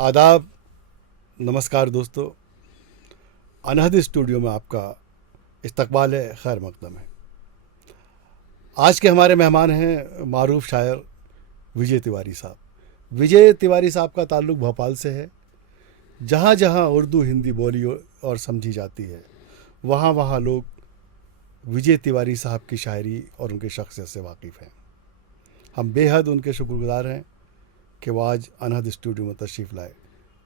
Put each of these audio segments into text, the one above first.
आदाब, नमस्कार दोस्तों। अनहद स्टूडियो में आपका इस्तकबाल है, खैर मकदम है। आज के हमारे मेहमान हैं मारूफ शायर विजय तिवारी साहब। विजय तिवारी साहब का ताल्लुक़ भोपाल से है। जहाँ जहाँ उर्दू हिंदी बोली और समझी जाती है, वहाँ वहाँ लोग विजय तिवारी साहब की शायरी और उनके शख्सियत से वाकिफ़ हैं। हम बेहद उनके शुक्रगुजार हैं कि वो आज अनहद स्टूडियो में तशरीफ़ लाए।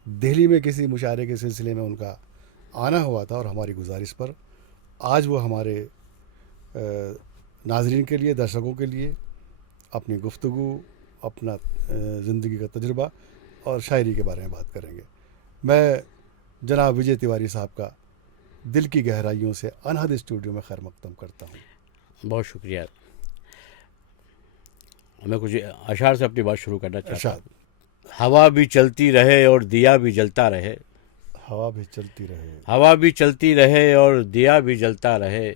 दिल्ली में किसी मुशायरे के सिलसिले में उनका आना हुआ था और हमारी गुजारिश पर आज वो हमारे नाज़रीन के लिए, दर्शकों के लिए अपनी गुफ्तगू, अपना ज़िंदगी का तजुर्बा और शायरी के बारे में बात करेंगे। मैं जनाब विजय तिवारी साहब का दिल की गहराइयों से अनहद स्टूडियो में खैर मकदम करता हूँ। बहुत शुक्रिया। मैं कुछ अशार से अपनी बात शुरू करना चाहता हूँ। हवा भी चलती रहे और दिया भी जलता रहे, हवा भी चलती रहे, हवा भी चलती रहे और दिया भी जलता रहे,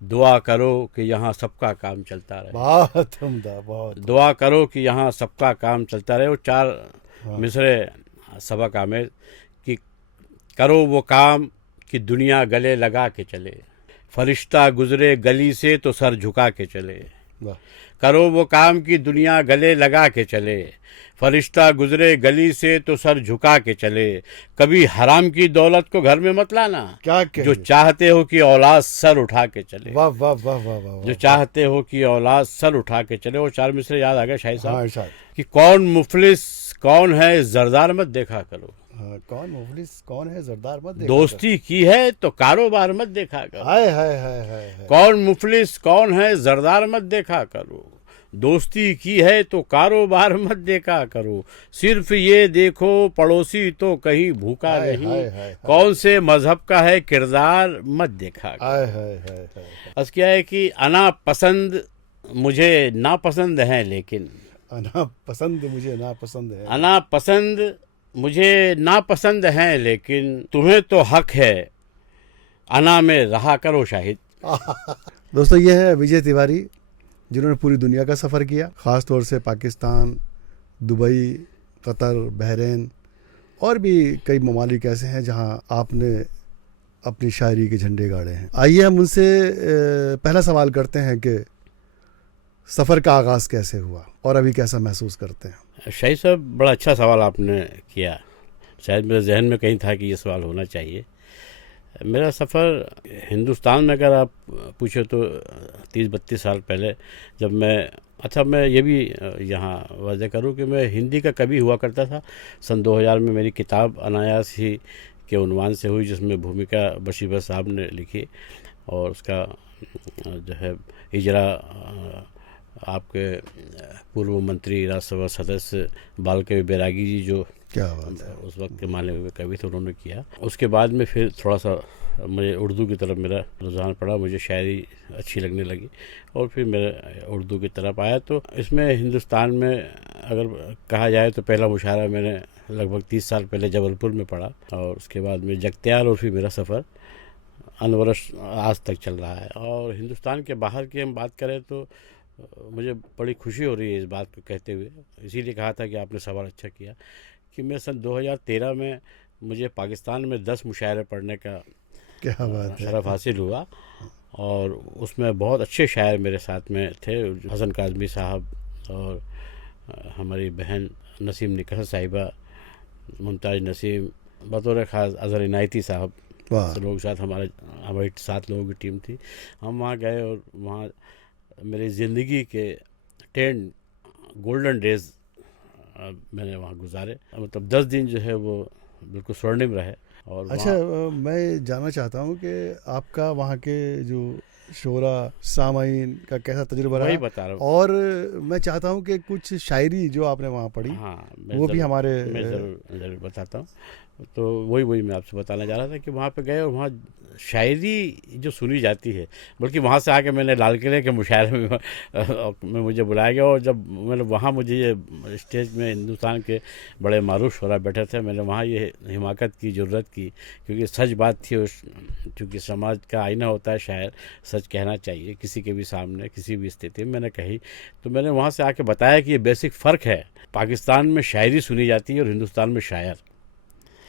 दुआ करो कि यहाँ सबका काम चलता रहे। बहुत उम्दा, बहुत दुआ करो कि यहाँ सबका काम चलता रहे। वो चार मिसरे सबक आमेज कि करो वो काम कि दुनिया गले लगा के चले, फरिश्ता गुजरे गली से तो सर झुका के चले। करो वो काम कि दुनिया गले लगा के चले, फरिश्ता गुजरे गली से तो सर झुका के चले। कभी हराम की दौलत को घर में मत लाना, क्या जो चाहते हो कि औलाद सर उठा के चले। वाह वाह वाह वाह वाह, जो चाहते हो कि औलाद सर उठा के चले। वो चार मिसरे याद आ गए शाही साहब। हाँ, कि कौन मुफलिस कौन है जरदार मत देखा करो। हाँ, कौन मुफलिस कौन है जरदार मत देखा दोस्ती की है तो कारोबार मत देखा करो। हाय हाय हाय हाय। कौन मुफलिस कौन है जरदार मत देखा करो, दोस्ती की है तो कारोबार मत देखा करो। सिर्फ ये देखो पड़ोसी तो कहीं भूखा नहीं, कौन से मजहब का है किरदार मत देखा करो। बस क्या है कि अना पसंद मुझे नापसंद है, लेकिन अना पसंद मुझे नापसंद है, अना पसंद मुझे नापसंद है, लेकिन तुम्हें तो हक है अना में रहा करो शाहिद। दोस्तों, ये है विजय तिवारी, जिन्होंने पूरी दुनिया का सफ़र किया, ख़ास तौर से पाकिस्तान, दुबई, कतर, बहरीन और भी कई ममालिक ऐसे हैं जहां आपने अपनी शायरी के झंडे गाड़े हैं। आइए हम उनसे पहला सवाल करते हैं कि सफ़र का आगाज़ कैसे हुआ और अभी कैसा महसूस करते हैं। शाही साहब, बड़ा अच्छा सवाल आपने किया। शायद मेरे जहन में कहीं था कि ये सवाल होना चाहिए। मेरा सफ़र हिंदुस्तान में अगर आप पूछे तो 30-32 साल पहले, जब मैं ये भी यहाँ वाज़ह करूँ कि मैं हिंदी का कवि हुआ करता था। सन 2000 में मेरी किताब अनायास ही के उन्वान से हुई, जिसमें भूमिका बशीर साहब ने लिखी और उसका जो है इजरा आपके पूर्व मंत्री राज्यसभा सदस्य बालकवि बैरागी जी, जो क्या बात है, उस वक्त के माने हुए कवि थे, उन्होंने किया। उसके बाद में फिर थोड़ा सा मुझे उर्दू की तरफ मेरा रुझान पड़ा, मुझे शायरी अच्छी लगने लगी और फिर मेरा उर्दू की तरफ आया। तो इसमें हिंदुस्तान में अगर कहा जाए तो पहला मुशायरा मैंने लगभग 30 साल पहले जबलपुर में पढ़ा और उसके बाद में जगत्याल, और फिर मेरा सफ़र अनवरस आज तक चल रहा है। और हिंदुस्तान के बाहर की हम बात करें तो मुझे बड़ी खुशी हो रही है इस बात को कहते हुए, इसीलिए कहा था कि आपने सवाल अच्छा किया, कि मैं सन 2013 में मुझे पाकिस्तान में 10 मुशायरे पढ़ने का क्या बात है, शरफ हासिल हुआ और उसमें बहुत अच्छे शायर मेरे साथ में थे। हसन काज़मी साहब और हमारी बहन नसीम निकहत साहिबा, मुमताज़ नसीम, बतौर ख़ास अज़हर इनायती साहब, लोग साथ हमारी 7 लोगों की टीम थी। हम वहाँ गए और वहाँ मेरी ज़िंदगी के 10 गोल्डन डेज़ मैंने वहाँ गुजारे। मतलब 10 दिन जो है वो बिल्कुल स्वर्णिम रहे। और अच्छा, मैं जानना चाहता हूँ कि आपका वहाँ के जो शोरा सामाइन का कैसा तजुर्बा रहा, वही बता रहा हूँ। और मैं चाहता हूँ कि कुछ शायरी जो आपने वहाँ पढ़ी, हाँ, वो भी हमारे मैं ज़रूर बताता हूँ। तो वही मैं आपसे बताना चाह रहा था कि वहाँ पे गए और वहाँ शायरी जो सुनी जाती है, बल्कि वहाँ से आके मैंने लाल किले के मुशायरे में मुझे बुलाया गया और जब मतलब वहाँ मुझे ये स्टेज में हिंदुस्तान के बड़े मारूफ शोरा बैठे थे, मैंने वहाँ ये हिमाकत की ज़रूरत की, क्योंकि सच बात थी। क्योंकि समाज का आईना होता है शायर, सच कहना चाहिए किसी के भी सामने, किसी भी स्थिति में। मैंने कही तो मैंने वहाँ से आके बताया कि ये बेसिक फ़र्क है, पाकिस्तान में शायरी सुनी जाती है और हिंदुस्तान में शायर।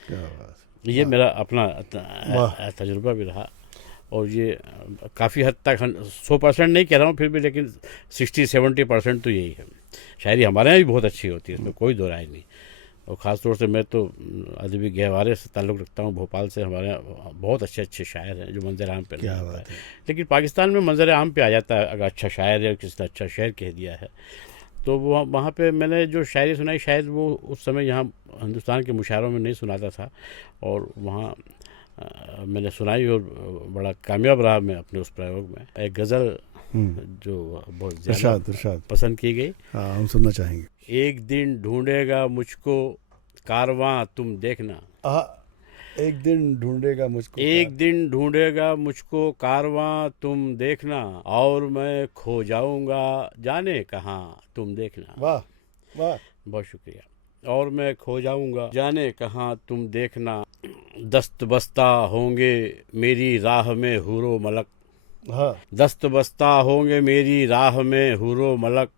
क्या बात। ये मेरा अपना वाह। तजुर्बा भी रहा। और ये काफ़ी हद तक 100% नहीं कह रहा हूँ फिर भी, लेकिन 60-70% तो यही है। शायरी हमारे यहाँ भी बहुत अच्छी होती है, इसमें कोई दो राय नहीं। और ख़ास तौर से मैं तो अदबी गहवारे से ताल्लुक़ रखता हूँ, भोपाल से। हमारे यहाँ बहुत अच्छे अच्छे शायर हैं जो मंजर आम पे नहीं क्या आता बात है, है। लेकिन पाकिस्तान में मंजर आम पे आ जाता है अगर अच्छा शायर है, किसी ने अच्छा शेर कह दिया है। तो वो वहाँ पे मैंने जो शायरी सुनाई, शायद वो उस समय यहाँ हिंदुस्तान के मुशायरों में नहीं सुनाता था, और वहाँ मैंने सुनाई और बड़ा कामयाब रहा मैं अपने उस प्रयोग में। एक गज़ल जो बहुत ज़्यादा इरशाद। पसंद की गई। हाँ, हम सुनना चाहेंगे। एक दिन ढूंढेगा मुझको कारवां तुम देखना, एक दिन ढूंढेगा मुझको। एक दिन ढूंढेगा मुझको कारवां तुम देखना, और मैं खो जाऊंगा जाने कहाँ तुम देखना। वाह वाह। बहुत शुक्रिया। और मैं खो जाऊंगा जाने कहाँ तुम देखना, दस्त बस्ता होंगे मेरी राह में हुरो मलक, हाँ। दस्त बस्ता होंगे मेरी राह में हुरो मलक,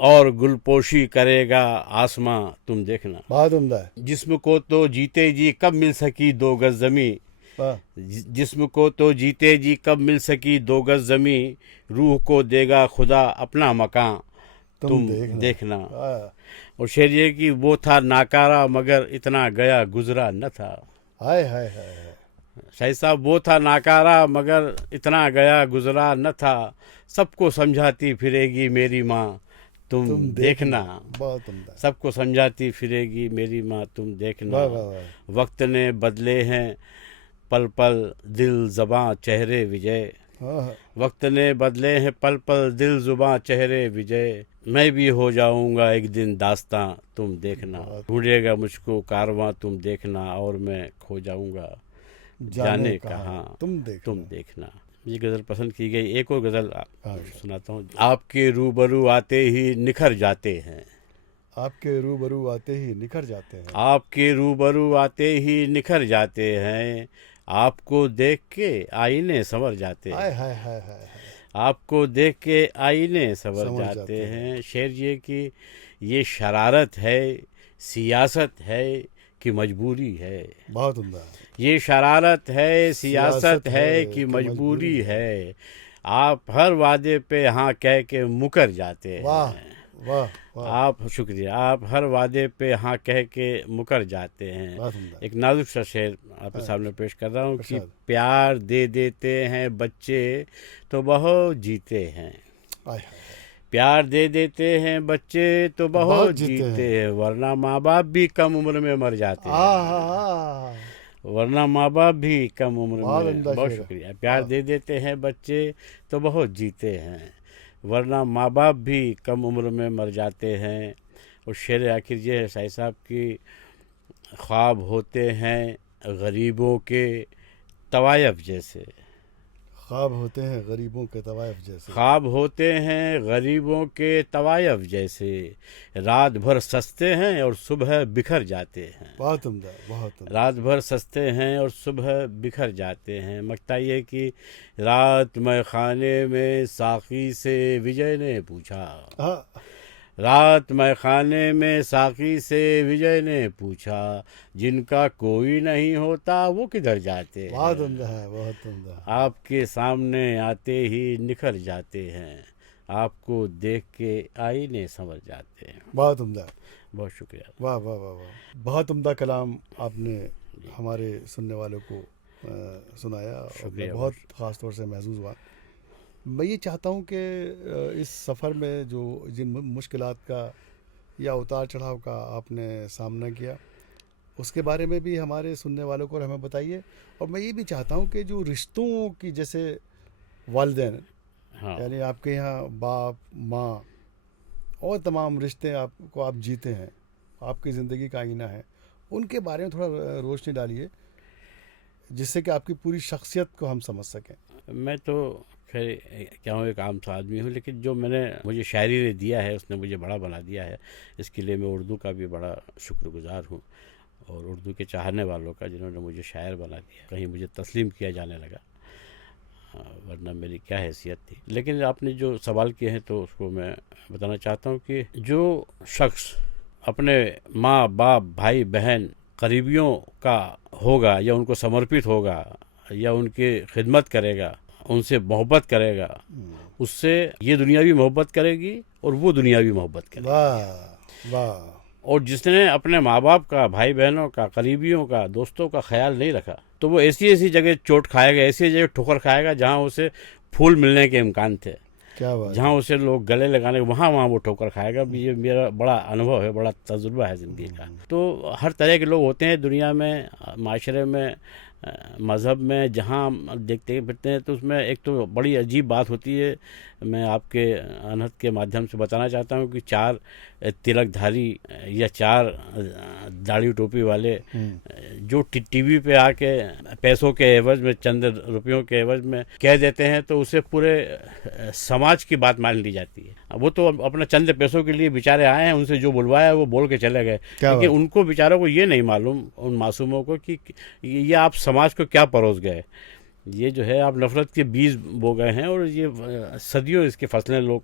और गुलपोशी करेगा आसमां तुम देखना। बहुत उम्दा है। जिस्म को तो जीते जी कब मिल सकी 2 गज जमी, वाह। जिस्म को तो जीते जी कब मिल सकी 2 गज जमी, रूह को देगा खुदा अपना मकान तुम देखना। और शेर ये कि वो था नाकारा मगर इतना गया गुजरा न था। हाय हाय हाय। शाहिद साहब, वो था नाकारा मगर इतना गया गुजरा न था, सबको समझाती फिरेगी मेरी माँ तुम देखना। बहुत उम्दा। सबको समझाती फिरेगी मेरी माँ तुम देखना। वाह वाह वाह। वक्त ने बदले हैं पल पल दिल ज़बां चेहरे विजय, हाँ। वक्त ने बदले हैं पल पल दिल जुबां चेहरे विजय, मैं भी हो जाऊंगा एक दिन दास्तां तुम देखना। ढूंढेगा मुझको कारवां तुम देखना, और मैं खो जाऊंगा जाने कहाँ तुम देखना। ये गज़ल पसंद की गई। एक और गज़ल सुनाता हूँ। आपके रूबरू आते ही निखर जाते हैं, आपके रूबरू आते ही निखर जाते हैं, आपके रूबरू आते ही निखर जाते हैं, आपको देख के आईने संवर जाते हैं। हाय हाय हाय हाय। आपको देख के आईने संवर जाते हैं। शेर ये कि ये शरारत है, सियासत है कि मजबूरी है। बहुत उम्दा। ये शरारत है, सियासत है कि मजबूरी है, आप हर वादे पे हाँ कह के मुकर जाते हैं। वाह वाह वाह। आप शुक्रिया। आप हर वादे पे हाँ कह के मुकर जाते हैं। एक नाजुक सा शेर आपके सामने पेश कर रहा हूँ कि प्यार दे देते हैं बच्चे तो बहुत जीते हैं, प्यार दे देते हैं बच्चे तो बहुत जीते हैं, वरना माँ बाप भी कम उम्र में मर जाते हैं, वरना माँ बाप भी कम उम्र में। बहुत शुक्रिया। प्यार दे देते हैं बच्चे तो बहुत जीते हैं, वरना माँ बाप भी कम उम्र में मर जाते हैं। और शेर आखिर ये है शाहिद साहब की, ख्वाब होते हैं गरीबों के तवायफ जैसे, ख्वाब होते हैं गरीबों के तवायफ जैसे, ख्वाब होते हैं गरीबों के तवायफ जैसे, रात भर सस्ते हैं और सुबह बिखर जाते हैं। बहुत उम्दा, बहुत उम्दा। रात भर सस्ते हैं और सुबह बिखर जाते हैं। मकता ये कि रात मैं खाने में साकी से विजय ने पूछा, रात मैं खाने में साकी से विजय ने पूछा, जिनका कोई नहीं होता वो किधर जाते हैं। बहुत उम्दा है, बहुत उम्दा। आपके सामने आते ही निखर जाते हैं, आपको देख के आईने समझ जाते हैं। बहुत उम्दा। बहुत शुक्रिया। वाह वाह वाह वाह। बहुत उम्दा कलाम आपने हमारे सुनने वालों को सुनाया और मैं बहुत ख़ास तौर से महसूस हुआ। मैं ये चाहता हूँ कि इस सफ़र में जो जिन मुश्किलात का या उतार चढ़ाव का आपने सामना किया उसके बारे में भी हमारे सुनने वालों को हमें बताइए। और मैं ये भी चाहता हूँ कि जो रिश्तों की, जैसे वालिदैन, यानी आपके यहाँ बाप माँ और तमाम रिश्ते आपको आप जीते हैं, आपकी ज़िंदगी का आईना है, उनके बारे में थोड़ा रोशनी डालिए जिससे कि आपकी पूरी शख्सियत को हम समझ सकें। मैं तो खैर क्या हूँ, एक आम सा आदमी हूँ, लेकिन जो मुझे शायरी ने दिया है उसने मुझे बड़ा बना दिया है। इसके लिए मैं उर्दू का भी बड़ा शुक्रगुजार हूँ, और उर्दू के चाहने वालों का जिन्होंने मुझे शायर बना दिया। कहीं मुझे तस्लीम किया जाने लगा, वरना मेरी क्या हैसियत थी। लेकिन आपने जो सवाल किए हैं तो उसको मैं बताना चाहता हूँ कि जो शख्स अपने माँ बाप भाई बहन करीबियों का होगा या उनको समर्पित होगा या उनकी खिदमत करेगा, उनसे मोहब्बत करेगा, उससे ये दुनिया भी मोहब्बत करेगी और वो दुनिया भी मोहब्बत करेगी। वाह वाह। और जिसने अपने माँ बाप का, भाई बहनों का, करीबियों का, दोस्तों का ख्याल नहीं रखा, तो वो ऐसी ऐसी जगह चोट खाएगा, ऐसी जगह ठोकर खाएगा जहाँ उसे फूल मिलने के इम्कान थे, क्या बात। जहाँ उसे लोग गले लगाने, वहाँ वो ठोकर खाएगा। ये मेरा बड़ा अनुभव है, बड़ा तजुर्बा है ज़िंदगी का। तो हर तरह के लोग होते हैं दुनिया में, माशरे में, मज़हब में, जहाँ हम देखते फिरते हैं, तो उसमें एक तो बड़ी अजीब बात होती है। मैं आपके अनहद के माध्यम से बताना चाहता हूँ कि 4 तिलकधारी या 4 दाढ़ी टोपी वाले जो टीवी पे आके पैसों के एवज में, चंद रुपयों के एवज में कह देते हैं, तो उसे पूरे समाज की बात मान ली जाती है। वो तो अपना चंद पैसों के लिए बेचारे आए हैं, उनसे जो बुलवाया वो बोल के चले गए, लेकिन उनको बेचारों को ये नहीं मालूम, उन मासूमों को, कि ये आप समाज को क्या परोस गए। ये जो है आप नफ़रत के बीज बो गए हैं, और ये सदियों इसकी फसलें लोग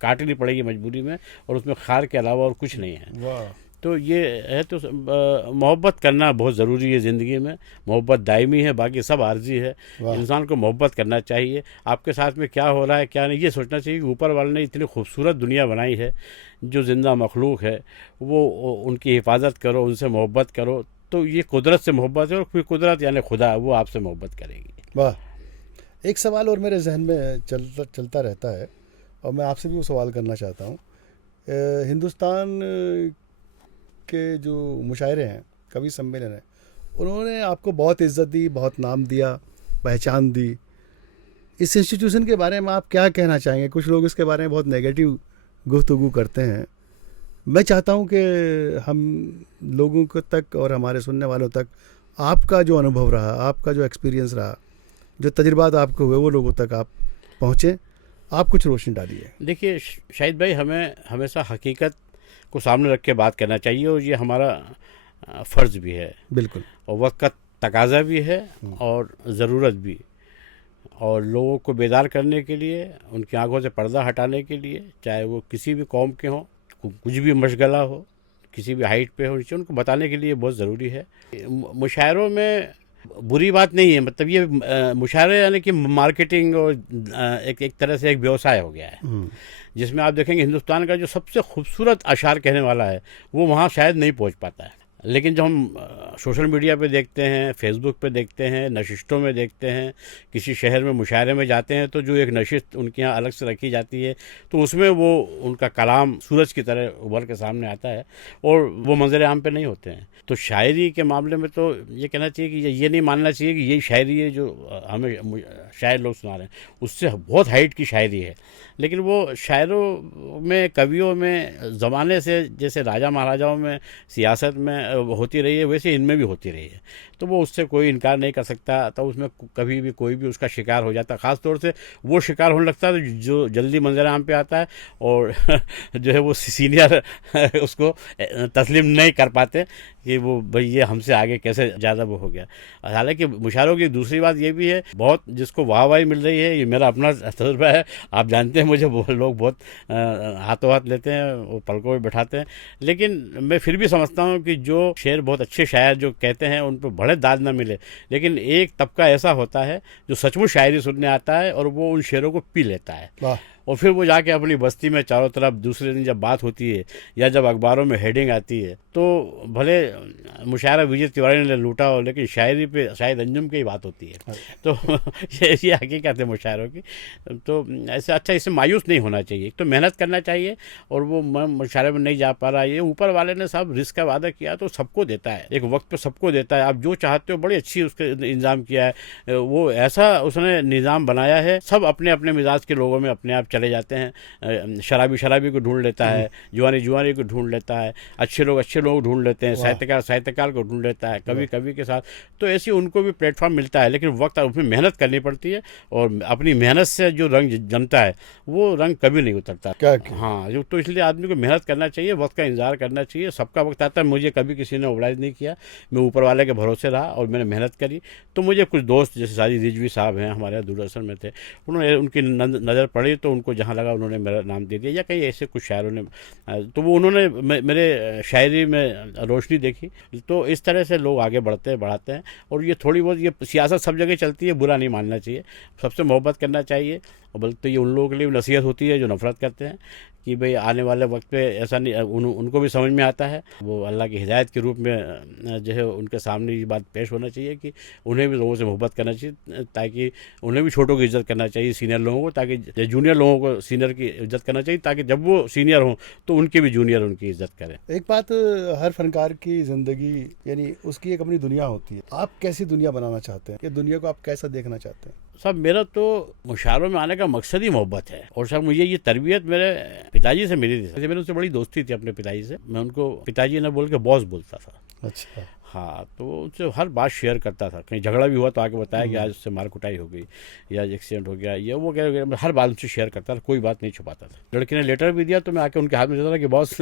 काटनी पड़ेगी मजबूरी में, और उसमें खार के अलावा और कुछ नहीं है। वाह। तो ये है। तो मोहब्बत करना बहुत ज़रूरी है ज़िंदगी में। मोहब्बत दायमी है, बाकी सब आर्जी है। इंसान को मोहब्बत करना चाहिए। आपके साथ में क्या हो रहा है क्या नहीं, ये सोचना चाहिए कि ऊपर वाले ने इतनी खूबसूरत दुनिया बनाई है, जो ज़िंदा मखलूक है, वो उनकी हिफाजत करो, उनसे मोहब्बत करो। तो ये कुदरत से मोहब्बत है, और फिर कुदरत यानी खुदा, वो आपसे मोहब्बत करेगी। वाह। एक सवाल और मेरे जहन में चलता रहता है, और मैं आपसे भी वो सवाल करना चाहता हूँ। हिंदुस्तान के जो मुशायरे हैं, कवि सम्मेलन है, उन्होंने आपको बहुत इज़्ज़त दी, बहुत नाम दिया, पहचान दी। इस इंस्टीट्यूशन के बारे में आप क्या कहना चाहेंगे? कुछ लोग इसके बारे में बहुत नेगेटिव गुफ्तगू करते हैं। मैं चाहता हूं कि हम लोगों को तक और हमारे सुनने वालों तक आपका जो अनुभव रहा, आपका जो एक्सपीरियंस रहा, जो तजुर्बात आपको हुए, वो लोगों तक आप पहुँचें। आप कुछ रोशनी डालिए। देखिए शाहिद भाई, हमें हमेशा हकीकत को सामने रख के बात करना चाहिए, और ये हमारा फ़र्ज़ भी है। बिल्कुल। और वक्त का तकाजा भी है, और ज़रूरत भी। और लोगों को बेदार करने के लिए, उनकी आंखों से पर्दा हटाने के लिए, चाहे वो किसी भी कौम के हों, कुछ भी मशगला हो, किसी भी हाइट पे हो, नीचे, उनको बताने के लिए बहुत ज़रूरी है। मुशायरों में बुरी बात नहीं है, मतलब ये मुशायरे यानी कि मार्केटिंग और एक तरह से एक व्यवसाय हो गया है, जिसमें आप देखेंगे हिंदुस्तान का जो सबसे खूबसूरत अशार कहने वाला है, वो वहाँ शायद नहीं पहुँच पाता है। लेकिन जब हम सोशल मीडिया पे देखते हैं, फेसबुक पे देखते हैं, नशिस्तों में देखते हैं, किसी शहर में मुशायरे में जाते हैं, तो जो एक नशिस्त उनके यहाँ अलग से रखी जाती है, तो उसमें वो उनका कलाम सूरज की तरह उभर के सामने आता है, और वो मंजर आम पे नहीं होते हैं। तो शायरी के मामले में तो ये कहना चाहिए कि ये नहीं मानना चाहिए कि यही शायरी है जो हमें शायर लोग सुना रहे हैं, उससे बहुत हाइट की शायरी है। लेकिन वो शायरों में, कवियों में ज़माने से, जैसे राजा महाराजाओं में सियासत में होती रही है, वैसे इनमें भी होती रही है। तो वो उससे कोई इनकार नहीं कर सकता। तो उसमें कभी भी कोई भी उसका शिकार हो जाता है, ख़ास तौर से वो शिकार होने लगता है जो जल्दी मंजर आम पे आता है, और जो है वो सीनियर उसको तस्लीम नहीं कर पाते कि वो भाई ये हमसे आगे कैसे ज़्यादा वो हो गया। हालांकि मुशायरों की दूसरी बात ये भी है, बहुत जिसको वाहवाही मिल रही है, ये मेरा अपना तजुर्बा है। आप जानते हैं मुझे लोग बहुत हाथों हाथ लेते हैं, वो पलकों में बैठाते हैं। लेकिन मैं फिर भी समझता हूँ कि जो शेर बहुत अच्छे शायर जो कहते हैं, उन पर बड़े दाद ना मिले, लेकिन एक तबका ऐसा होता है जो सचमुच शायरी सुनने आता है, और वो उन शेरों को पी लेता है, और फिर वो जाके अपनी बस्ती में चारों तरफ दूसरे दिन जब बात होती है, या जब अखबारों में हेडिंग आती है, तो भले मुशायरा विजय तिवारी ने लूटा हो, लेकिन शायरी पे शायद अंजुम की ही बात होती है। तो ये हकीकत है मुशायरों की। तो ऐसे अच्छा, इससे मायूस नहीं होना चाहिए, तो मेहनत करना चाहिए। और वो मुशायरे में नहीं जा पा रहा है, ये ऊपर वाले ने साहब रिस्क का वादा किया तो सबको देता है, एक वक्त पे सबको देता है। आप जो चाहते हो, बड़ी अच्छी उसके इंतज़ाम किया है, वो ऐसा उसने निज़ाम बनाया है। सब अपने अपने मिजाज के लोगों में अपने आप चले जाते हैं। शराबी को ढूंढ लेता है, जुआनी को ढूंढ लेता है, अच्छे लोग ढूंढ लेते हैं, साहित्यकार को ढूंढ लेता है, कवि के साथ। तो ऐसे उनको भी प्लेटफॉर्म मिलता है, लेकिन वक्त उसमें मेहनत करनी पड़ती है, और अपनी मेहनत से जो रंग जमता है, वो रंग कभी नहीं उतरता। हाँ, तो इसलिए आदमी को मेहनत करना चाहिए, वक्त का इंतजार करना चाहिए। सबका वक्त आता है। मुझे कभी किसी ने ओबलाइज नहीं किया, मैं ऊपर वाले के भरोसे रहा और मैंने मेहनत करी। तो मुझे कुछ दोस्त, जैसे साजिद रिजवी साहब हैं, हमारे यहाँ दूरदर्शन में थे, उन्होंने उनकी नज़र पड़ी, तो उनको जहाँ लगा उन्होंने मेरा नाम दे दिया, या कहीं ऐसे कुछ शायरों ने, तो वो उन्होंने मेरे शायरी में रोशनी देखी। तो इस तरह से लोग आगे बढ़ाते हैं। और ये थोड़ी बहुत ये सियासत सब जगह चलती है, बुरा नहीं मानना चाहिए, सबसे मोहब्बत करना चाहिए। और बल्कि तो ये उन लोगों के लिए नसीहत होती है जो नफ़रत करते हैं कि भाई आने वाले वक्त पे ऐसा नहीं, उनको भी समझ में आता है, वो अल्लाह की हिदायत के रूप में जो है उनके सामने ये बात पेश होना चाहिए कि उन्हें भी लोगों से मोहब्बत करना चाहिए, ताकि उन्हें भी छोटों की इज़्ज़त करना चाहिए, सीनियर लोगों को, ताकि जूनियर लोगों को सीनियर की इज़्ज़त करना चाहिए, ताकि जब वो सीनियर हों तो उनके भी जूनियर उनकी इज़्ज़त करें। एक बात, हर फनकार की ज़िंदगी यानी उसकी एक अपनी दुनिया होती है। आप कैसी दुनिया बनाना चाहते हैं, ये दुनिया को आप कैसा देखना चाहते हैं? साहब मेरा तो मुशायरों में आने का मकसद ही मोहब्बत है। और साहब मुझे ये तरबियत मेरे पिताजी से मिली थी। मेरे उनसे बड़ी दोस्ती थी अपने पिताजी से। मैं उनको पिताजी ना बोल के बॉस बोलता था। अच्छा। हाँ, तो उनसे हर बात शेयर करता था। कहीं झगड़ा भी हुआ तो आके बताया कि आज उससे मार कुटाई हो गई या एक्सीडेंट हो गया या वो क्या, मैं हर बात उनसे शेयर करता था, कोई बात नहीं छुपाता था। लड़के ने लेटर भी दिया तो मैं आके उनके हाथ में देता था कि बॉस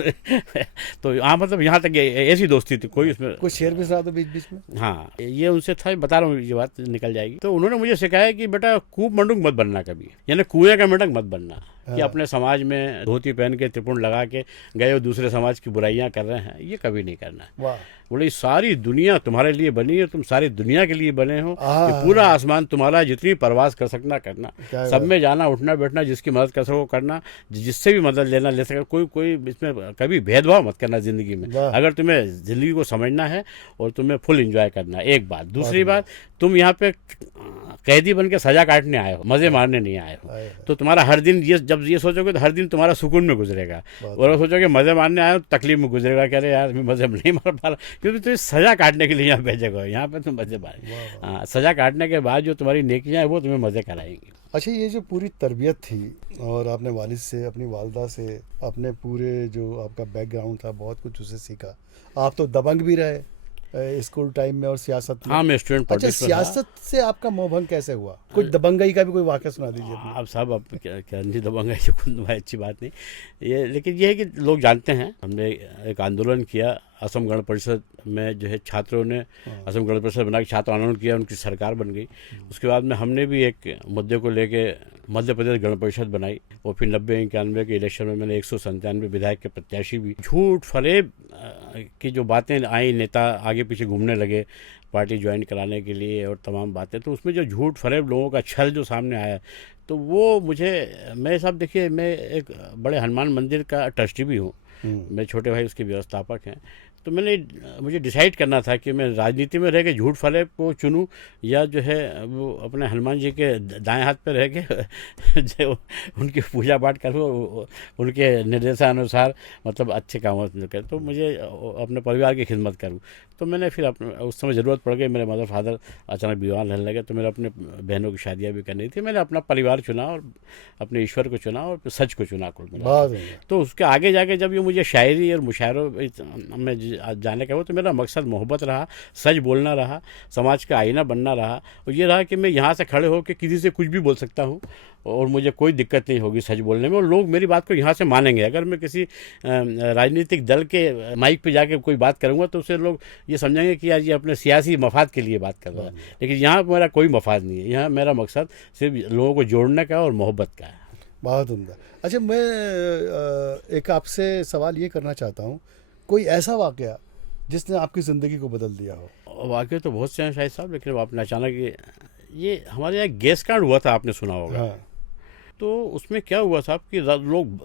तो हाँ, मतलब यहाँ तक ऐसी दोस्ती थी। कोई उसमें कुछ शेयर भी सुना दो बीच बीच में। हाँ, ये उनसे था, बता रहा हूँ, ये बात निकल जाएगी। तो उन्होंने मुझे सिखाया कि बेटा कूप मंडूक मत बनना कभी, यानी कुएं का मेंढक मत बनना, कि अपने समाज में धोती पहन के त्रिपुंड लगा के गए और दूसरे समाज की बुराइयां कर रहे हैं, ये कभी नहीं करना। वाह। बोले सारी दुनिया तुम्हारे लिए बनी है, तुम सारी दुनिया के लिए बने हो, कि पूरा आसमान तुम्हारा, जितनी परवास कर सकना करना, सब में जाना उठना बैठना, जिसकी मदद कर सको करना, जिससे भी मदद लेना ले सके, कोई इसमें कभी भेदभाव मत करना जिंदगी में, अगर तुम्हें जिंदगी को समझना है और तुम्हें फुल एंजॉय करना है। एक बात। दूसरी बात, तुम यहाँ पे कैदी बन के सजा काटने आए हो, मजे मारने नहीं आए हो। तो तुम्हारा हर दिन ये, जब ये सोचोगे तो हर दिन तुम्हारा सुकून में गुजरेगा, और सोचोगे मजे मारने आए हो तो तकलीफ में गुजरेगा, कह रहे यार मैं मजे में नहीं मार पा रहा, क्योंकि तुम सजा काटने के लिए यहाँ भेजे गए, यहाँ पे तुम मजे मारे। हाँ, सजा काटने के बाद जो तुम्हारी नेकियां हैं वो तुम्हें मजे कराएंगी। अच्छा, ये जो पूरी तरबियत थी और आपने वालिद से, अपनी वालदा से, अपने पूरे जो आपका बैकग्राउंड था, बहुत कुछ उसे सीखा। आप तो दबंग भी रहे स्कूल टाइम में और सियासत में। हाँ, मैं स्टूडेंट। अच्छा, सियासत से आपका मोहभंग कैसे हुआ? कुछ दबंगई का भी कोई वाक़या सुना दीजिए। अब साहब आप क्या नहीं दबंगई से कोई अच्छी बात नहीं ये, लेकिन ये है कि लोग जानते हैं हमने एक आंदोलन किया असम गण परिषद में, जो है छात्रों ने असम गण परिषद बना के छात्र आंदोलन किया, उनकी सरकार बन गई। उसके बाद में हमने भी एक मुद्दे को लेके मध्य प्रदेश गण परिषद बनाई, और फिर 90-91 के इलेक्शन में मैंने 197 विधायक के प्रत्याशी भी। झूठ फरेब की जो बातें आई, नेता आगे पीछे घूमने लगे पार्टी ज्वाइन कराने के लिए और तमाम बातें, तो उसमें जो झूठ फरेब लोगों का छल जो सामने आया, तो वो मैं साहब देखिए, मैं एक बड़े हनुमान मंदिर का ट्रस्टी भी हूँ, मैं छोटे भाई उसके व्यवस्थापक हैं। तो मुझे डिसाइड करना था कि मैं राजनीति में रह के झूठ फरेब को चुनूं, या जो है वो अपने हनुमान जी के दाएं हाथ पर रह के जो उनकी पूजा पाठ करूँ, उनके निर्देशानुसार मतलब अच्छे कामों करें, तो मुझे अपने परिवार की खिदमत करूँ। तो मैंने फिर उस समय ज़रूरत पड़ गई, मेरे मदर फादर अचानक बीमार रहने लगे, तो मेरे अपने बहनों की शादियाँ भी करनी थी। मैंने अपना परिवार चुना और अपने ईश्वर को चुना और सच को चुना कुल मिला। तो उसके आगे जाके जब ये मुझे शायरी और मुशायरों में जाने का हो, तो मेरा मकसद मोहब्बत रहा, सच बोलना रहा, समाज का आईना बनना रहा, और ये रहा कि मैं यहाँ से खड़े होकर किसी से कुछ भी बोल सकता हूँ और मुझे कोई दिक्कत नहीं होगी सच बोलने में, और लोग मेरी बात को यहाँ से मानेंगे। अगर मैं किसी राजनीतिक दल के माइक पे जाके कोई बात करूँगा तो उससे लोग ये समझेंगे कि यार ये अपने सियासी मफाद के लिए बात कर रहा है, लेकिन यहाँ मेरा कोई मफाद नहीं है। यहाँ मेरा मकसद सिर्फ लोगों को जोड़ने का और मोहब्बत का है। बहुत उम्दा। अच्छा, मैं एक आपसे सवाल ये करना चाहता हूँ, कोई ऐसा वाक़या जिसने आपकी ज़िंदगी को बदल दिया हो? वाक़या तो बहुत से हैं शायद साहब, लेकिन आपने अचानक ये हमारे यहाँ गैस कांड हुआ था, आपने सुना होगा। हाँ। तो उसमें क्या हुआ साहब कि लोग,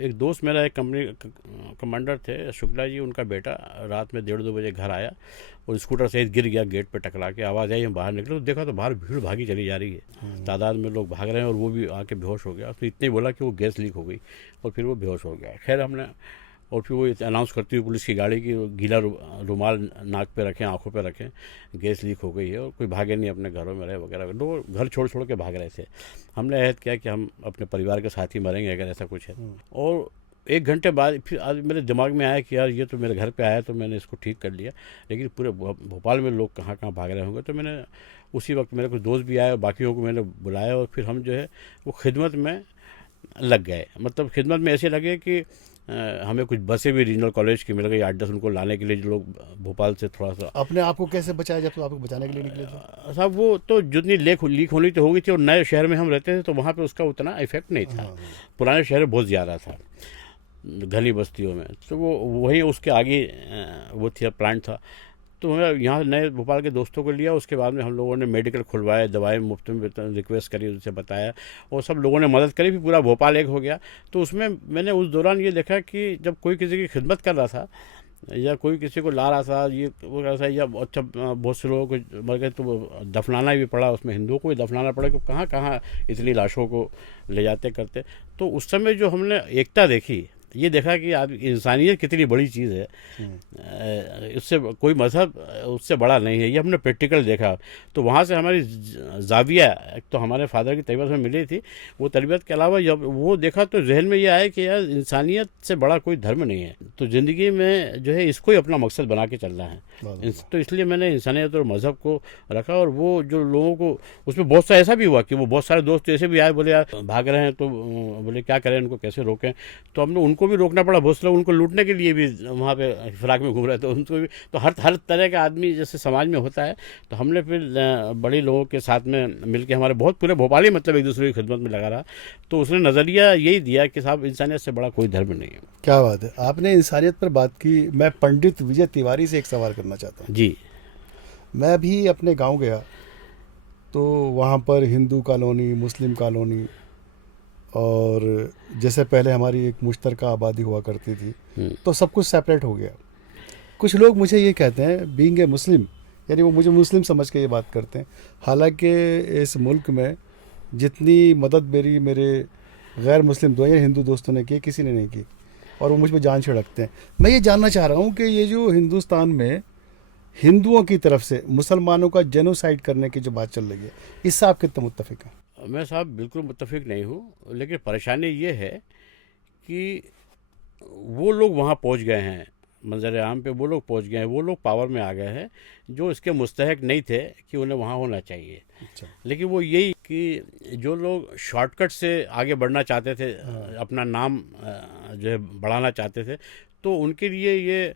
एक दोस्त मेरा एक कंपनी कमांडर थे शुक्ला जी, उनका बेटा रात में 1:30-2 बजे घर आया और स्कूटर सहित गिर गया, गेट पे टकरा के। आवाज़ आई, हम बाहर निकले तो देखा तो बाहर भीड़ भागी चली जा रही है, तादाद में लोग भाग रहे हैं, और वो भी आके बेहोश हो गया। तो इतने ही बोला कि वो गैस लीक हो गई और फिर वो बेहोश हो गया। खैर हमने, और फिर वो अनाउंस करती हुई पुलिस की गाड़ी की गीला रुमाल नाक पे रखें, आंखों पे रखें, गैस लीक हो गई है, और कोई भागे नहीं, अपने घरों में रहे वगैरह। लोग घर छोड़ छोड़ के भाग रहे थे। हमने अहद किया कि हम अपने परिवार के साथ ही मरेंगे अगर ऐसा कुछ है। और 1 घंटे बाद फिर आज मेरे दिमाग में आया कि यार ये तो मेरे घर पे आया, तो मैंने इसको ठीक कर लिया, लेकिन पूरे भोपाल में लोग कहाँ कहाँ भाग रहे होंगे। तो मैंने उसी वक्त, मेरे कुछ दोस्त भी आए और बाकियों को मैंने बुलाया, और फिर हम जो है वो खिदमत में लग गए। मतलब खिदमत में ऐसे लगे कि हमें कुछ बसें भी रीजनल कॉलेज की मिल गई, 8-10 उनको लाने के लिए, जो लोग भोपाल से थोड़ा सा। अपने आप को कैसे बचाया जब तो आपको बचाने के लिए निकले थे? साहब वो तो जितनी लीक होनी तो हो गई थी, और नए शहर में हम रहते थे तो वहाँ पे उसका उतना इफेक्ट नहीं था, पुराने शहर बहुत ज़्यादा था। घनी बस्तियों में। तो वो वहीं उसके आगे वो थी प्लांट था। तो मैं यहाँ नए भोपाल के दोस्तों को लिया, उसके बाद में हम लोगों ने मेडिकल खुलवाए, दवाएं मुफ्त में रिक्वेस्ट करी, उनसे बताया और सब लोगों ने मदद करी, फिर पूरा भोपाल एक हो गया। तो उसमें मैंने उस दौरान ये देखा कि जब कोई किसी की खिदमत कर रहा था या कोई किसी को ला रहा था, ये वो कर रहा था, या अच्छा बहुत से लोगों को मर गए तो वो दफनाना भी पड़ा, उसमें हिंदुओं को भी दफनाना पड़ा, कि कहाँ कहाँ इतनी लाशों को ले जाते करते। तो उस समय जो हमने एकता देखी, ये देखा कि इंसानियत कितनी बड़ी चीज़ है। इससे कोई मज़हब उससे बड़ा नहीं है, ये हमने प्रैक्टिकल देखा। तो वहाँ से हमारी जाविया, एक तो हमारे फादर की तरबियत में मिली थी, वो तरबियत के अलावा जब वो देखा तो जहन में ये आया कि यार इंसानियत से बड़ा कोई धर्म नहीं है। तो ज़िंदगी में जो है इसको ही अपना मकसद बना के चलना है। तो इसलिए मैंने इंसानियत और मज़हब को रखा। और वो जो लोगों को उसमें बहुत सा ऐसा भी हुआ कि वो बहुत सारे दोस्त ऐसे भी आए, बोले यार भाग रहे हैं, तो बोले क्या करें, उनको कैसे रोकें। तो हमने उनको भी रोकना पड़ा। बहुत से लोग उनको लूटने के लिए भी वहाँ पे फिराक में घूम रहे थे, उनको भी। तो हर तरह का आदमी जैसे समाज में होता है। तो हमने फिर बड़े लोगों के साथ में मिलके, हमारे बहुत पूरे भोपाली मतलब एक दूसरे की खिदमत में लगा रहा। तो उसने नज़रिया यही दिया कि साहब इंसानियत से बड़ा कोई धर्म नहीं है। क्या बात है, आपने इंसानियत पर बात की। मैं पंडित विजय तिवारी से एक सवाल करना चाहता हूँ जी। मैं भी अपने गांव गया तो वहाँ पर हिंदू कॉलोनी, मुस्लिम कॉलोनी, और जैसे पहले हमारी एक मुश्तरका आबादी हुआ करती थी, तो सब कुछ सेपरेट हो गया। कुछ लोग मुझे ये कहते हैं, बीइंग ए मुस्लिम, यानी वो मुझे मुस्लिम समझ के ये बात करते हैं। हालांकि इस मुल्क में जितनी मदद मेरे गैर मुस्लिम दो या हिंदू दोस्तों ने की, किसी ने नहीं की, और वो मुझ पर जान छिड़कते हैं। मैं ये जानना चाह रहा हूँ कि ये जो हिंदुस्तान में हिंदुओं की तरफ से मुसलमानों का जेनोसाइड करने की जो बात चल रही है, इससे आप कितना मुत्तफिक हैं? मैं साहब बिल्कुल मुत्तफिक नहीं हूँ, लेकिन परेशानी ये है कि वो लोग वहाँ पहुँच गए हैं, मंजर आम पे वो लोग पहुँच गए हैं, वो लोग पावर में आ गए हैं जो इसके मुस्तहक नहीं थे कि उन्हें वहाँ होना चाहिए। अच्छा। लेकिन वो यही कि जो लोग शॉर्टकट से आगे बढ़ना चाहते थे, अपना नाम जो है बढ़ाना चाहते थे, तो उनके लिए ये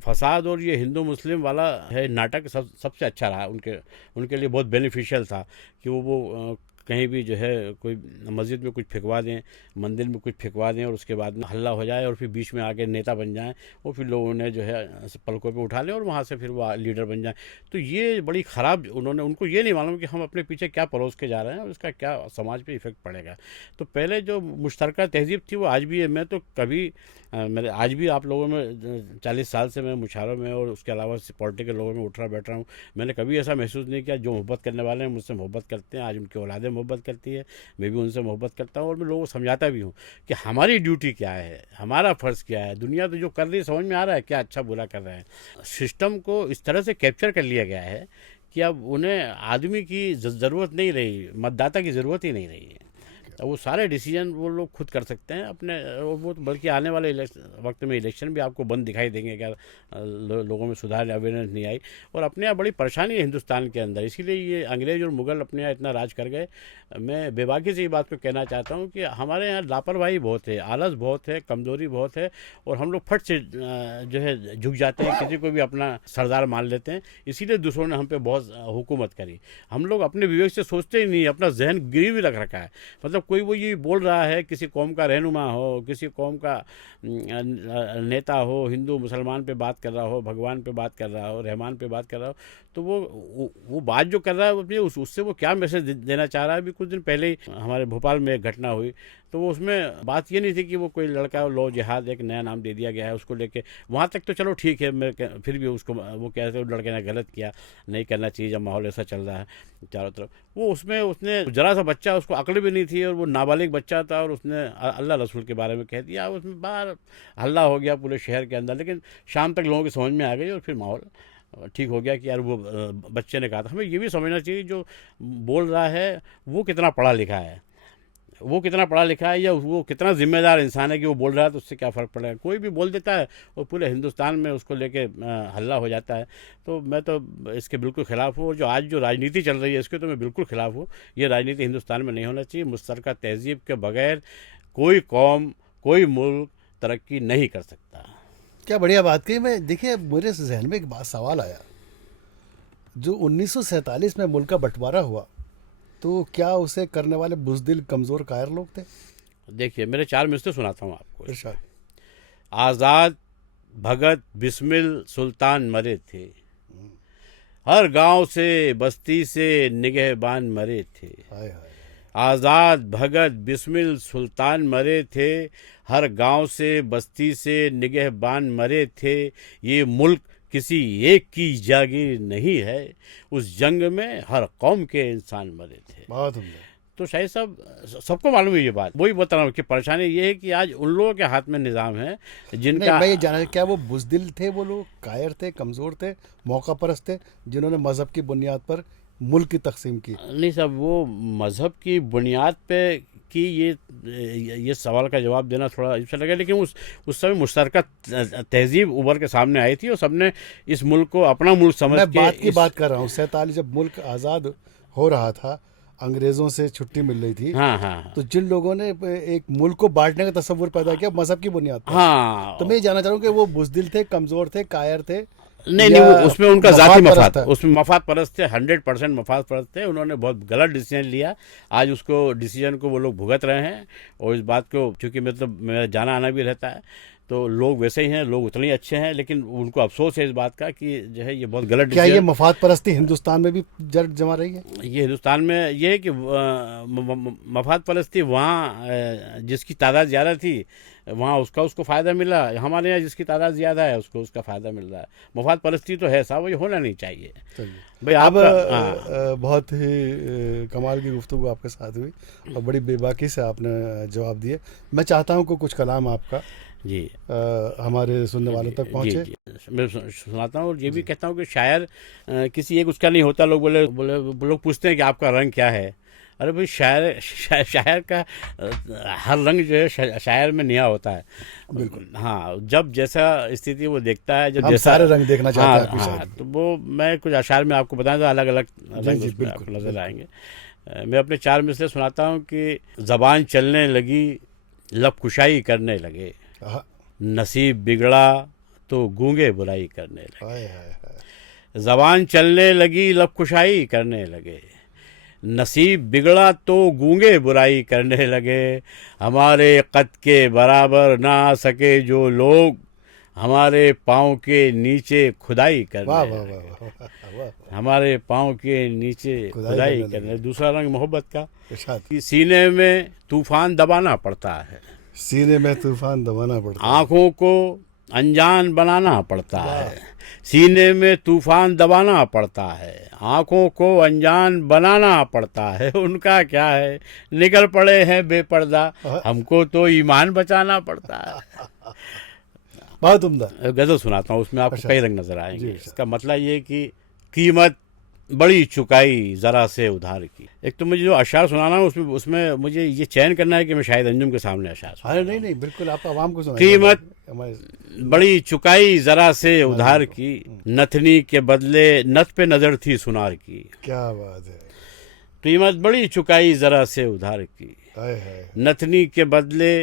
फसाद और ये हिंदू मुस्लिम वाला है नाटक सबसे अच्छा रहा। उनके लिए बहुत बेनिफिशियल था कि वो कहीं भी जो है कोई मस्जिद में कुछ फेंकवा दें, मंदिर में कुछ फेंकवा दें, और उसके बाद में हल्ला हो जाए और फिर बीच में आके नेता बन जाएं, और फिर लोग उन्हें जो है पलकों पे उठा लें और वहाँ से फिर वो लीडर बन जाएं। तो ये बड़ी ख़राब, उनको ये नहीं मालूम कि हम अपने पीछे क्या परोस के जा रहे हैं और उसका क्या समाज पे इफेक्ट पड़ेगा। तो पहले जो मुश्तरका तहजीब थी वो आज भी है। मैं तो कभी मेरे आज भी आप लोगों में 40 साल से मैं मुशारों में और उसके अलावा पॉलिटिकल लोगों में उठ रहा बैठ रहा हूँ, मैंने कभी ऐसा महसूस नहीं किया। जो मोहब्बत करने वाले हैं मुझसे मोहब्बत करते हैं, आज उनकी औलादें मोहब्बत करती है, मैं भी उनसे मोहब्बत करता हूँ। और मैं लोगों को समझाता भी हूँ कि हमारी ड्यूटी क्या है, हमारा फ़र्ज़ क्या है। दुनिया तो जो कर रही है समझ में आ रहा है क्या अच्छा बुरा कर रहे हैं। सिस्टम को इस तरह से कैप्चर कर लिया गया है कि अब उन्हें आदमी की ज़रूरत नहीं रही, मतदाता की ज़रूरत ही नहीं रही है। वो सारे डिसीजन वो लोग खुद कर सकते हैं अपने। वो बल्कि आने वाले वक्त में इलेक्शन भी आपको बंद दिखाई देंगे, क्या लोगों में सुधार अवेयरनेस नहीं आई। और अपने यहाँ बड़ी परेशानी है हिंदुस्तान के अंदर, इसीलिए ये अंग्रेज़ और मुग़ल अपने यहाँ इतना राज कर गए। मैं बेबाकी से ये बात को कहना चाहता हूँ कि हमारे यहाँ लापरवाही बहुत है, आलस बहुत है, कमज़ोरी बहुत है, और हम लोग फट से जो है झुक जाते हैं, किसी को भी अपना सरदार मान लेते हैं। इसीलिए दूसरों ने हम पे बहुत हुकूमत करी। हम लोग अपने विवेक से सोचते ही नहीं, अपना जहन गिरवी रख रखा है। मतलब कोई वो ये बोल रहा है, किसी कौम का रहनुमा हो, किसी कौम का नेता हो, हिंदू मुसलमान पे बात कर रहा हो, भगवान पे बात कर रहा हो, रहमान पे बात कर रहा हो, तो वो बात जो कर रहा है अपनी उससे वो क्या मैसेज देना चाह रहा है। अभी कुछ दिन पहले ही हमारे भोपाल में एक घटना हुई, तो वो उसमें बात ये नहीं थी कि वो कोई लड़का लो जिहाद एक नया नाम दे दिया गया है उसको लेके, वहाँ तक तो चलो ठीक है। मैं फिर भी उसको वो कहते हैं लड़के ने गलत किया, नहीं करना चाहिए जब माहौल ऐसा चल रहा है चारों तरफ। वो उसने जरा सा बच्चा, उसको अकल भी नहीं थी और वो नाबालिग बच्चा था, और उसने अल्लाह रसूल के बारे में कह दिया। उसमें बाहर हल्ला हो गया पूरे शहर के अंदर, लेकिन शाम तक लोगों की समझ में आ गई और फिर माहौल ठीक हो गया कि यार वो बच्चे ने कहा था। हमें ये भी समझना चाहिए जो बोल रहा है वो कितना पढ़ा लिखा है, वो कितना पढ़ा लिखा है, या वो कितना जिम्मेदार इंसान है कि वो बोल रहा है तो उससे क्या फ़र्क पड़ेगा। कोई भी बोल देता है और पूरे हिंदुस्तान में उसको लेके हल्ला हो जाता है। तो मैं तो इसके बिल्कुल ख़िलाफ़ हूँ। और जो आज जो राजनीति चल रही है इसके तो मैं बिल्कुल ख़िलाफ़ हूँ। ये राजनीति हिंदुस्तान में नहीं होना चाहिए। मुश्तरका तहज़ीब के बगैर कोई कौम, कोई मुल्क तरक्की नहीं कर सकता। क्या बढ़िया बात कही। मैं देखिए, मेरे जहन में एक बात सवाल आया, जो 1947 में मुल्क का बंटवारा हुआ, तो क्या उसे करने वाले बुज़दिल कमज़ोर कायर लोग थे? देखिए मेरे 4 मिसरे सुनाता हूँ आपको। इरशाद। आज़ाद भगत बिस्मिल सुल्तान मरे थे, हर गांव से बस्ती से निगहबान मरे थे। हाय हाय। आज़ाद भगत बिस्मिल सुल्तान मरे थे, हर गांव से बस्ती से निगहबान मरे थे। ये मुल्क किसी एक की जागीर नहीं है, उस जंग में हर कौम के इंसान मरे थे। बहुत उम्दा। तो शायद साहब सबको मालूम है ये बात। वही बता रहा हूँ कि परेशानी ये है कि आज उन लोगों के हाथ में निज़ाम है नहीं, जिनका मैं ये जाना क्या वो बुज़दिल थे, वो लोग कायर थे, कमज़ोर थे, मौका परस्त थे, जिन्होंने मज़हब की बुनियाद पर मुल्क की तकसीम की? नहीं साहब, वो मज़हब की बुनियाद पे कि ये सवाल का जवाब देना थोड़ा अच्छा लगा, लेकिन उस समय मुश्तरका तहजीब उभर के सामने आई थी और सबने इस मुल्क को अपना मुल्क समझ मैं के बात की बात कर रहा हूँ 47 जब मुल्क आज़ाद हो रहा था, अंग्रेज़ों से छुट्टी मिल रही थी, हाँ हाँ तो जिन लोगों ने एक मुल्क को बांटने का तस्वुर पैदा किया मज़हब की बुनियाद पर, हाँ। तो मैं ये जानना चाह रहा हूँ कि वो बुज़दिल थे, कमज़ोर थे, कायर थे, नहीं नहीं, या वो उसमें उनका मफाद ज़ाती परस्त मफाद, था? उसमें मफाद परस्त थे, 100% मफाद परस्त थे। उन्होंने बहुत गलत डिसीजन लिया। आज उसको डिसीजन को वो लोग भुगत रहे हैं। और इस बात को, चूँकि मतलब मेरा जाना आना भी रहता है, तो लोग वैसे ही हैं, लोग उतने ही अच्छे हैं, लेकिन उनको अफसोस है इस बात का कि जो है ये बहुत गलत क्या ये डिसीजन। मफाद परस्ती हिंदुस्तान में भी जड़ जमा रही है? ये हिंदुस्तान में ये है कि मफाद परस्ती वहाँ जिसकी तादाद ज़्यादा थी वहाँ उसको फ़ायदा मिला। हमारे यहाँ जिसकी तादाद ज़्यादा है उसको उसका फ़ायदा मिल रहा है। मफाद परस्ती तो है साहब, ये होना नहीं चाहिए। चलिए। भाई अब आपका हाँ बहुत ही कमाल की गुफ्तगू आपके साथ हुई और बड़ी बेबाकी से आपने जवाब दिए। मैं चाहता हूँ कि कुछ कलाम आपका जी हमारे सुनने वालों तक जी पहुँचे। जी, मैं सुनाता हूँ और ये भी कहता हूँ कि शायर किसी एक उसका नहीं होता। लोग बोले बोले लोग पूछते हैं कि आपका रंग क्या है। अरे भाई, शायर का हर रंग जो है शायर में निया होता है। बिल्कुल। हाँ, जब जैसा स्थिति वो देखता है, जब हम जैसा सारे रंग देखना चाहते हाँ हैं आपकी हाँ, शायरी तो वो मैं कुछ अशार में आपको बताऊँ तो अलग अलग जी रंग जी उसमें बिल्कुल आपको नजर बिल्कुल। आएंगे। मैं अपने 4 मिसरे सुनाता हूँ कि ज़बान चलने लगी, लब कुशाई करने लगे, हाँ, नसीब बिगड़ा तो गूंगे बुराई करने लगे। हाय हाय हाय। ज़बान चलने लगी, लब कुशाई करने लगे, नसीब बिगड़ा तो गूंगे बुराई करने लगे। हमारे कद के बराबर ना आ सके जो लोग, हमारे पाँव के नीचे खुदाई वाह करने वाह लगे। वाह वाह वाह वाह। हमारे पाँव के नीचे खुदाई खुदाई करने करने। लगे। दूसरा रंग मोहब्बत का, इरशाद। कि सीने में तूफान दबाना पड़ता है, सीने में तूफान दबाना पड़ता है। आँखों को अनजान बनाना पड़ता वाह। है। सीने में तूफान दबाना पड़ता है, आँखों को अनजान बनाना पड़ता है। उनका क्या है, निकल पड़े हैं बेपर्दा, हमको तो ईमान बचाना पड़ता है। बहुत उम्दा। गज़ल सुनाता हूँ, उसमें आपको अच्छा। कई रंग नजर जी, आएंगे। अच्छा। इसका मतलब ये कि कीमत बड़ी चुकाई ज़रा से उधार की। एक तो मुझे जो अशार सुनाना है उसमें उसमें मुझे ये चयन करना है कि मैं शायद अंजुम के सामने अशार सुनाऊं। अरे नहीं नहीं, बिल्कुल आप आवाम को सुनाइए। कीमत हमारे बड़ी चुकाई ज़रा से उधार की, नथनी के बदले नथ पे नज़र थी सुनार की। क्या बात है। कीमत बड़ी चुकाई ज़रा से उधार की, हाय हाय। नथनी के बदले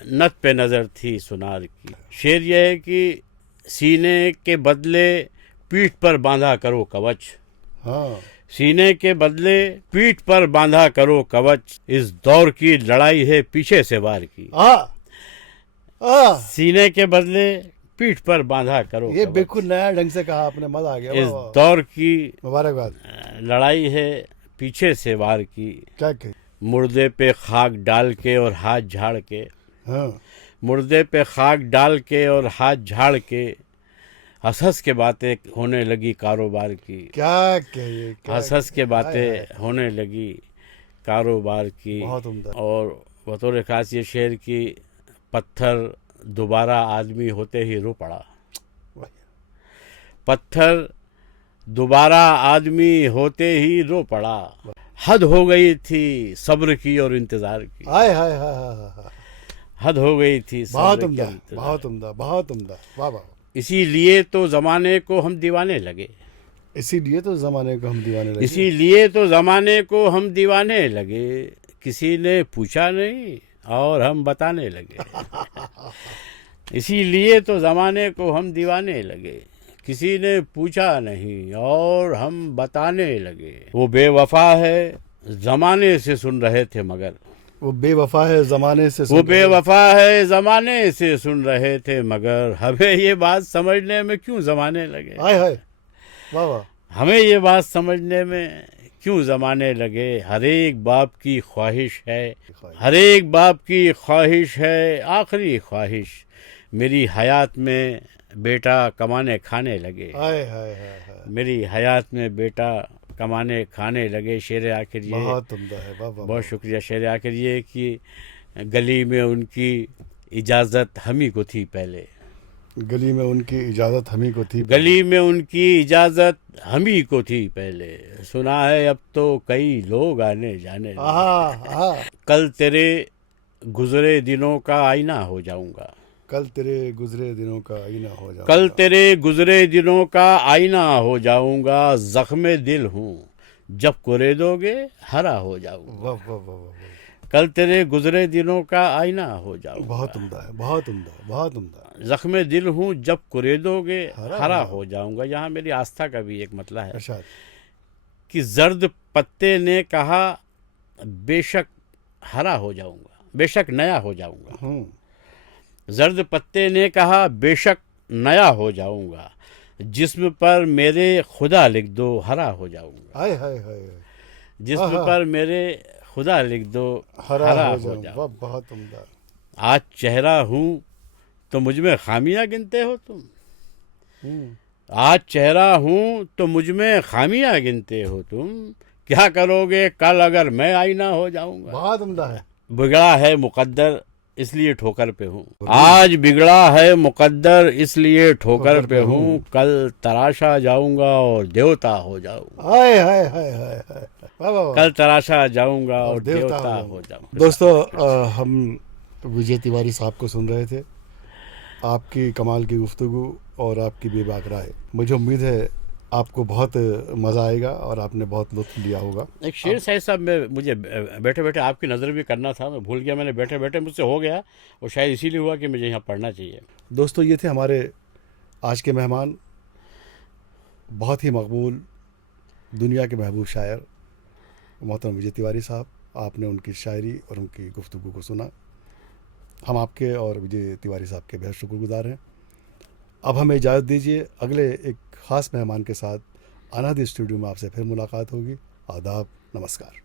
नथ पे नज़र थी सुनार की। शेर यह है कि सीने के बदले पीठ पर बांधा करो कवच, हाँ, सीने के बदले पीठ पर बांधा करो कवच, इस दौर की लड़ाई है पीछे से वार की। सीने के बदले पीठ पर बांधा करो ये कवच, बिल्कुल नया ढंग से कहा आपने, मजा आ गया। इस वाह वाह। दौर की मुबारकबाद। लड़ाई है पीछे से वार की। क्या कही। मुर्दे पे खाक डाल के और हाथ झाड़ के, हाँ, मुर्दे पे खाक डाल के और हाथ झाड़ के, हंस हंस के बातें होने लगी कारोबार की। क्या कहिए, क्या हंस हंस के हाय हाय। बातें होने लगी कारोबार की। बहुत उम्दा। और बतौर खास ये शेर की, पत्थर दोबारा आदमी होते ही रो पड़ा, वाह। पत्थर दोबारा आदमी होते ही रो पड़ा, हद हो गई थी सब्र की और इंतजार की। हाय हाय हाय हाय हाय। हद हो गई थी बहुत सब्र की उम्दा, और इंतजार। बहुत उम्दा, बहुत उम्दा। वाह वाह। इसीलिए तो जमाने को हम दीवाने लगे, इसीलिए तो जमाने को हम दीवाने लगे। इसीलिए तो जमाने को हम दीवाने लगे, किसी ने पूछा नहीं और हम बताने लगे। इसीलिए तो जमाने को हम दीवाने लगे, किसी ने पूछा नहीं और हम बताने लगे। वो बेवफा है जमाने से सुन रहे थे मगर, वो बेवफा है ज़माने से वो सुन रहे। बेवफा है ज़माने से सुन रहे थे, मगर हमें ये बात समझने में क्यों ज़माने लगे। हाय हाय, वाह वाह। हमें ये बात समझने में क्यों ज़माने लगे। हर एक बाप की ख्वाहिश है, हर एक बाप की ख्वाहिश है, आखिरी ख्वाहिश मेरी हयात में बेटा कमाने खाने लगे। हाय हाय हाय हाय, मेरी हयात में बेटा कमाने खाने लगे। शेर आखिर ये, बहुत उम्दा है, वाह वाह। बहुत शुक्रिया। शेर आखिर ये कि गली में उनकी इजाज़त हम ही को थी पहले, गली में उनकी इजाज़त हम ही को थी। गली में उनकी इजाज़त हम ही को थी पहले, सुना है अब तो कई लोग आने जाने लगे। आहा आहा, कल तेरे गुजरे दिनों का आईना हो जाऊंगा, कल तेरे गुजरे दिनों का आईना हो जाऊंगा। कल तेरे गुजरे दिनों का आईना हो जाऊंगा। जख्मे दिल हूँ, जब कुरेदोगे हरा हो जाऊंगा। वाह वाह वाह वाह, कल तेरे गुजरे दिनों का आईना हो जाऊंगा। बहुत उम्दा है, बहुत उम्दा, बहुत उम्दा। जख्मे दिल हूँ, जब कुरेदोगे हरा हरा हो हो जाऊंगा। यहाँ मेरी आस्था का भी एक मतलब है इरशाद। कि जर्द पत्ते ने कहा बेशक हरा हो जाऊंगा, बेशक नया हो जाऊंगा। जर्द पत्ते ने कहा बेशक नया हो जाऊंगा। जिस्म पर मेरे खुदा लिख दो हरा हो जाऊंगा। हाय हाय हाय, जिस्म आहा। पर मेरे खुदा लिख दो हरा हरा हो हो जाऊंगा, जाऊंगा। बहुत उम्दा। आज चेहरा हूँ तो मुझ में खामियां गिनते हो तुम। आज चेहरा हूँ तो मुझ में खामियां गिनते हो तुम। क्या करोगे कल अगर मैं आईना हो जाऊंगा। बहुत उम्दा है। बिगड़ा है मुकद्दर इसलिए ठोकर पे हूँ। आज बिगड़ा है मुकद्दर इसलिए ठोकर पे हूँ। कल तराशा जाऊंगा और देवता हो जाऊंगा। हाय हाय हाय हाय हाय, वाह वाह वाह। कल तराशा जाऊंगा और देवता हो हो जाऊंगा। दोस्तों, हम विजय तिवारी साहब को सुन रहे थे, आपकी कमाल की गुफ्तगू और आपकी बेबाक राय। मुझे उम्मीद है आपको बहुत मज़ा आएगा और आपने बहुत लुत्फ लिया होगा। एक शेर शायद साहब में मुझे बैठे बैठे आपकी नज़र भी करना था, मैं भूल गया। मैंने बैठे बैठे मुझसे हो गया और शायद इसीलिए हुआ कि मुझे यहाँ पढ़ना चाहिए। दोस्तों, ये थे हमारे आज के मेहमान, बहुत ही मकबूल दुनिया के महबूब शायर मोहतरम विजय तिवारी साहब। आपने उनकी शायरी और उनकी गुफ्तगू को सुना। हम आपके और विजय तिवारी साहब के बेहद शुक्रगुजार हैं। अब हमें इजाज़त दीजिए, अगले एक ख़ास मेहमान के साथ अनादि स्टूडियो में आपसे फिर मुलाकात होगी। आदाब, नमस्कार।